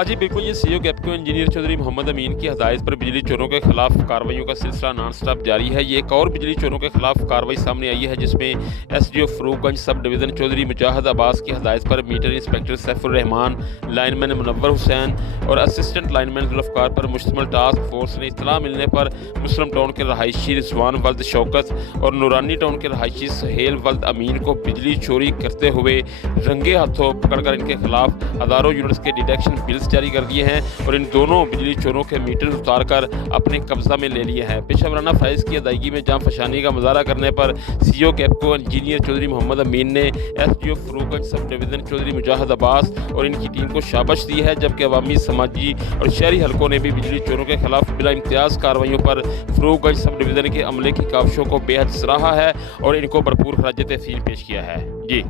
हाँ जी, बिल्कुल, ये सीईओ गैपको इंजीनियर चौधरी मोहम्मद अमीन की हदायत पर बिजली चोरों के खिलाफ कार्रवाइयों का सिलसिला नॉन स्टॉप जारी है। ये एक और बिजली चोरों के खिलाफ कार्रवाई सामने आई है, जिसमें SDO Farrukhganj sub division Chaudhary मुजाहिद अब्बास की हदायत पर metre inspector Saifur Rahman, lineman Munawwar Hussain और असिस्टेंट लाइनमैन जुल्फ़कार पर मुश्तमिल टास्क फोर्स ने इत्तला मिलने पर मुस्लिम टाउन के रहायशी रिजवान वल्द शौकत और नूरानी टाउन के रहायशी सहेल वल्द अमीन को बिजली चोरी करते हुए रंगे हाथों पकड़कर इनके खिलाफ हज़ारों यूनिट्स के डिटेक्शन बिल्स जारी कर दिए हैं और इन दोनों बिजली चोरों के मीटर उतार कर अपने कब्जा में ले लिए हैं। पेशेवराना फ़ैज़ की अदायगी में जाम फशानी का मुजाहरा करने पर सीईओ गैपको इंजीनियर चौधरी मोहम्मद अमीन ने SDO Farrukhganj sub division Chaudhary मुजाहिद अब्बास और इनकी टीम को शाबाश दी है, जबकि अवामी, समाजी और शहरी हलकों ने भी बिजली चोरों के खिलाफ बिला इम्तियाज़ कार्रवाइयों पर फरूखगंज सब डिवीज़न के अमले की काविशों को बेहद सराहा है और इनको भरपूर खराज तहसीन पेश किया है। जी।